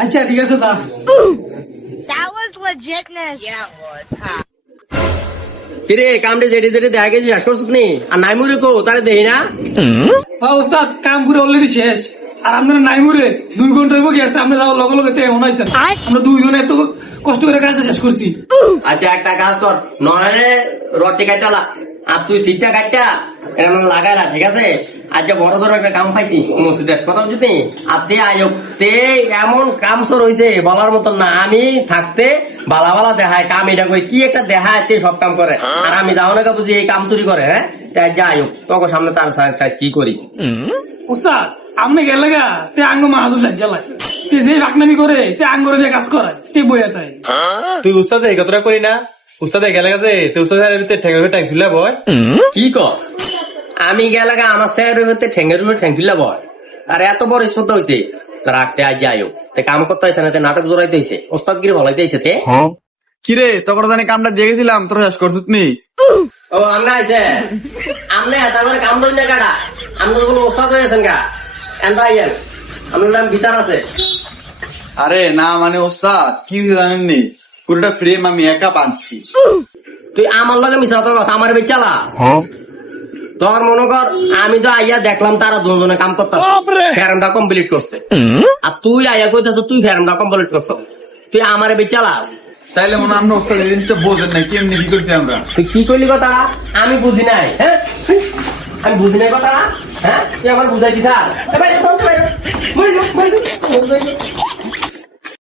আচ্ছা ঠিক আছে দা। That was legitness. Yeah, it was, huh? কিরে কামড়ে যেটি যেটি দেখা গেছি শেষ করছিস নি আর নাই মুড়ে কো তারে দেই না ওস্তাদ কাম করে অলরেডি শেষ। আর আপনারা নাই মুরে 2 ঘন্টা হইব গেছে, আমরা লগে লগে তেমন হয়েছেন। আমরা 2 জনে এত কষ্ট করে কাজটা শেষ করছি। আচ্ছা একটা কাজ কর, নয় রটি কাটালা আর তুই ঠিকটা কাটটা এটা মানে লাগাইলা, ঠিক আছে? আজকে বড় ধরো একটা কাম পাইছি মসজিদের কথা বুঝলি, আর তে আয়োগ তে এমন কাম সর হয়েছে বলার মতন না। আমি থাকতে বালা বালা দেখায় কাম, এটা কই কি একটা দেখায় তে সব কাম করে, আর আমি যাও না বুঝি এই কাম চুরি করে। হ্যাঁ তাই যাই হোক তোকে সামনে তার সাইজ কি করি। ওস্তাদ আপনি গেলে গা তে আঙ্গ মাহাদুর সাজ্জা লাগে, তে যে বাকনামি করে তে আঙ্গরে দিয়ে কাজ করায় তে বইয়া যায়। তুই উস্তাদ এই কথাটা করি না, উস্তাদ গেলে গেছে তুই উস্তাদ ঠেঙ্গে টাইম ছিল বয় কি কর? আমি গেলে আমার স্যারের ভিতরে ঠেঙ্গের উপরে ঠেং তুললে বয়, আর এত বড় স্পর্ধা হয়েছে রাখতে আজ যাই হোক কাম করতে হয়েছে না, নাটক জোড়াইতে হয়েছে ওস্তাদ গিরে ভালাইতে হয়েছে। কিরে তখন জানি কামটা দিয়ে গেছিলাম, তোরা শেষ করছিস নি? ও আমরা আইছে আমনে হাতা করে কাম ধরি না কাটা, আমরা তো কোনো ওস্তাদ হয়েছেন গা এনটা আইয়েন, আপনার নাম বিচার আছে। আরে না মানে ওস্তাদ কি জানেননি, পুরোটা ফ্রেম আমি একা পাচ্ছি। তুই আমার লগে মিশা তো আমার বেচালা তোর মনে কর, আমি তো আইয়া দেখলাম তারা দুজনে কাম করতে ফ্যারমটা কমপ্লিট করছে, আর তুই আইয়া কইতাছ তুই ফ্যারমটা কমপ্লিট করছ, তুই আমারে বেচালা। তাইলে মনে হয় আমরা ওস্তাদ এই জিনিসটা বোঝেন না, কেমনি কি করছি আমরা। তুই কি করলি কথা আমি বুঝি নাই। হ্যাঁ আমি বুঝি নাই কথা। হ্যাঁ তুই আমার বুঝাই দিস।